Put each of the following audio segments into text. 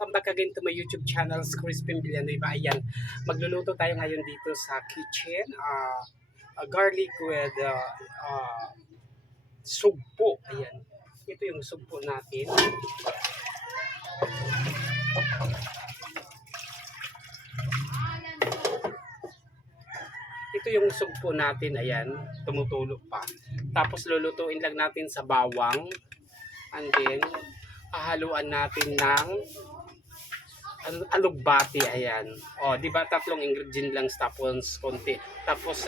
welcome back again to my YouTube channel, Crispin Villanueva. Ayan, magluluto tayo ngayon dito sa kitchen. Garlic with sugpo. Ayan, ito yung sugpo natin. Ito yung sugpo natin, ayan, tumutulo pa. Tapos lulutuin lang natin sa bawang. And then, hahaluan natin ng alugbati, ayan. O, di ba tatlong ingredient lang tapos konti. Tapos,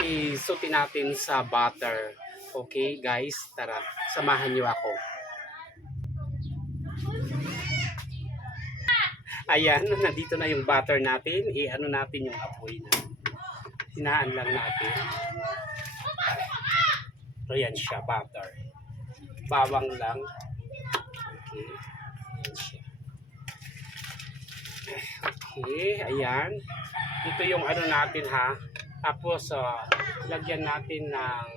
isuti natin sa butter. Okay, guys, tara, samahan niyo ako. Ayan, nandito na yung butter natin. I-ano natin yung apoy na. Hinaan lang natin. Ayan siya, butter. Bawang lang. Okay. Ayan siya. Okay, ayan. Ito yung ano natin ha. Tapos, lagyan natin ng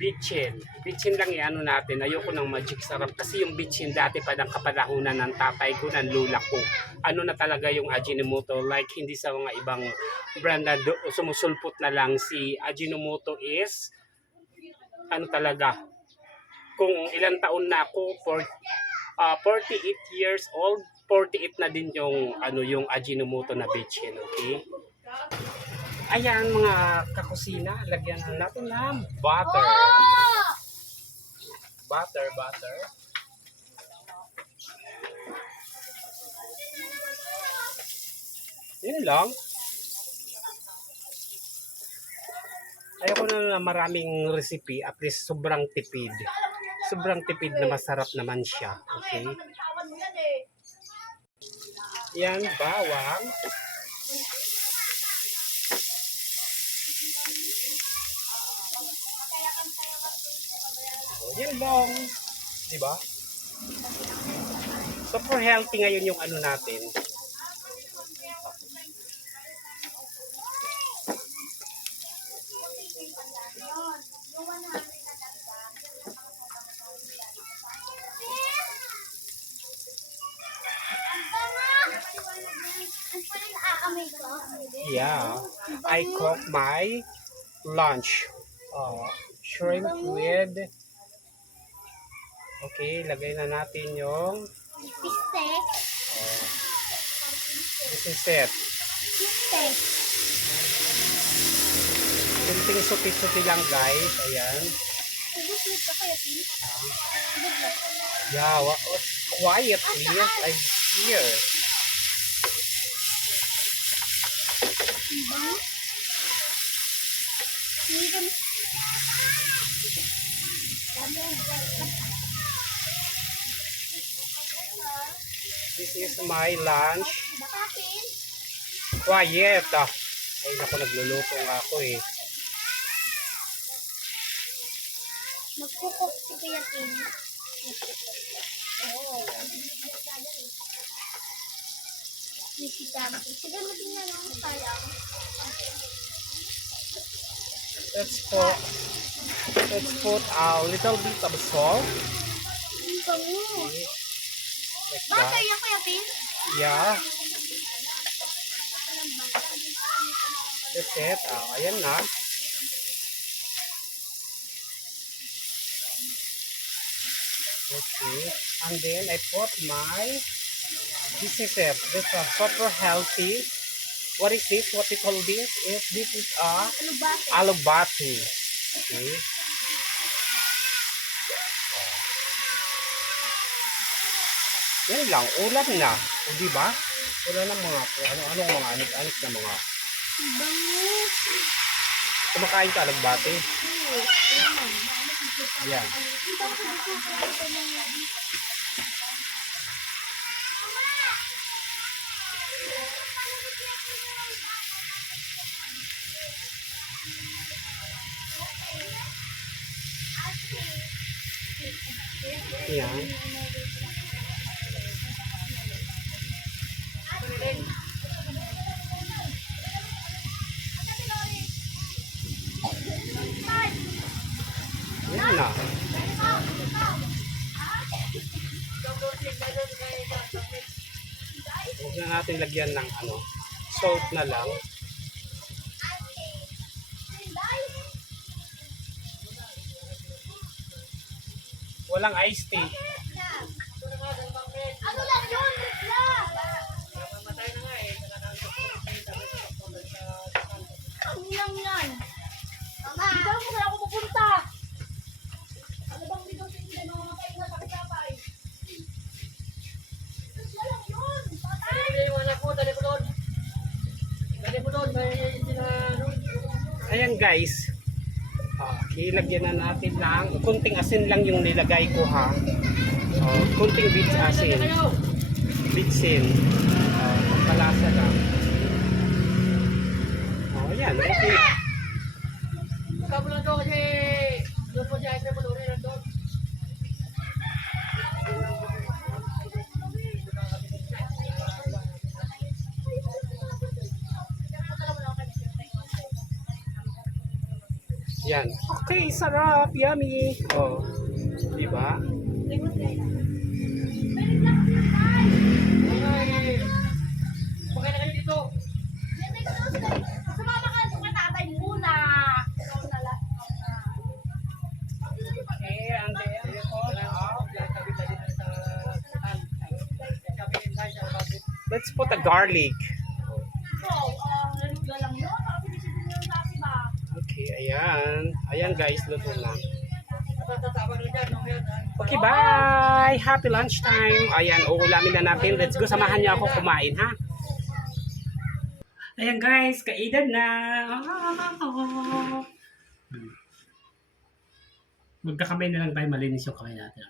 bitchin. Bitchin lang i-ano natin. Ayoko ng magic sarap. Kasi yung bitchin dati pa ng kapanahunan ng tatay ko, ng lula ko. Ano na talaga yung Ajinomoto. Like, hindi sa mga ibang brand na sumusulpot na lang. Si Ajinomoto is, ano talaga, kung ilang taon na ako, 48 years old, 48 na din yung ano yung Ajinomoto na bitchin, okay? Ayan mga kakusina, lagyan natin ng butter. Butter. Yun lang. Ayoko na maraming recipe, at least sobrang tipid. Sobrang tipid na masarap naman siya. Okay? Yan, bawang. Yan lang. Diba? Super healthy ngayon yung ano natin. Yeah, I cook my lunch. Shrimp with... Okay, lagay na natin yung... This is it. Kunting suti-suti lang guys. Ayan. Yeah, quiet please. I hear. This is my lunch. Quiet. Ay, naku, nagluluto nga ako eh. Magkukok si Kuya Tim. Oo. Sige, maging lang sayang. Let's put a little bit of salt. Okay. Like Butter that. yan, Kuya Tim? Yeah. That's it. Ayan na. Okay. And then I put my... This is it. This is super healthy. What is this? What we call this? This is alugbati. Okay. Yan lang, ulam na. O diba? Wala na mga, ano-anong mga anik-anik na mga. Kumakain ka alugbati? Ayan. Ayan. Ayan na. Huwag na natin lagyan ng salt na lang. Walang iced tea. Ano lang yun? Lang. Ano lang yan? Dito mo na ako pupunta. Ano bang dito sila namamatay na pagkapay? Walang yun. Patay. Ayan guys. Ilagyan na natin ng kunting asin lang yung nilagay ko ha. Kunting asin. Bitsin. Palasa lang. Ayan. Okay. Yan. Okay, sarap. Yummy. Di ba? Sumama ka sa tatay muna. Let's put the garlic. Lang yun. Parang sinisipin yung dati ba? Okay, ayan. Ayan guys, luto na. Okay, bye! Happy lunchtime! Ayan, uulamin na natin. Let's go, samahan niyo ako kumain, ha? Ayan guys, kainan na! Magkakamay na lang tayo, malinis yung kamay natin.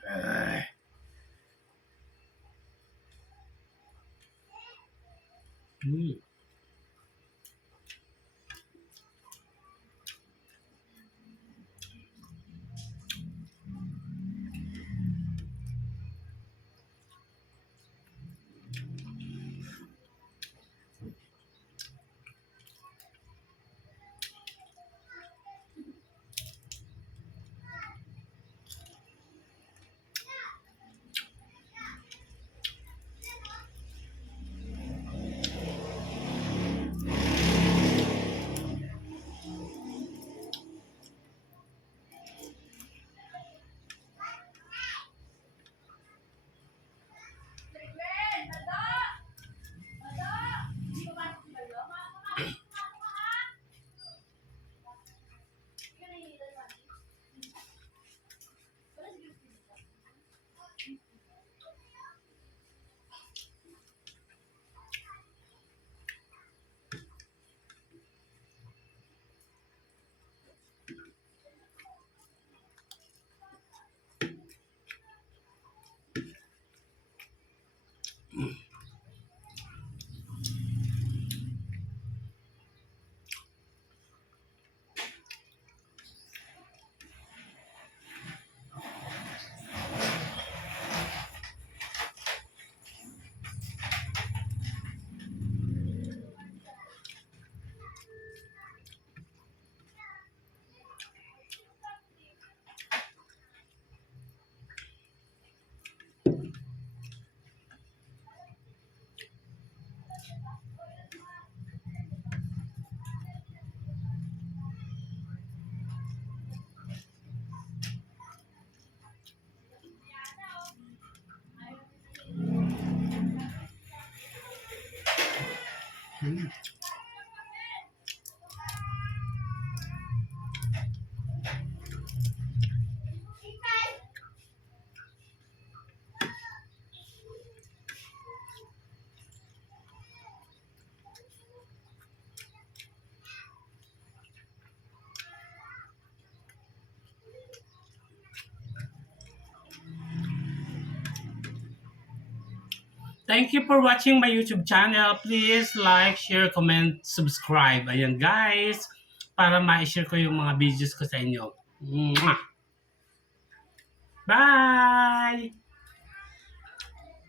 Thank you for watching my YouTube channel. Please like, share, comment, subscribe. Ayan guys, para ma-share ko yung mga videos ko sa inyo. Mwah! Bye!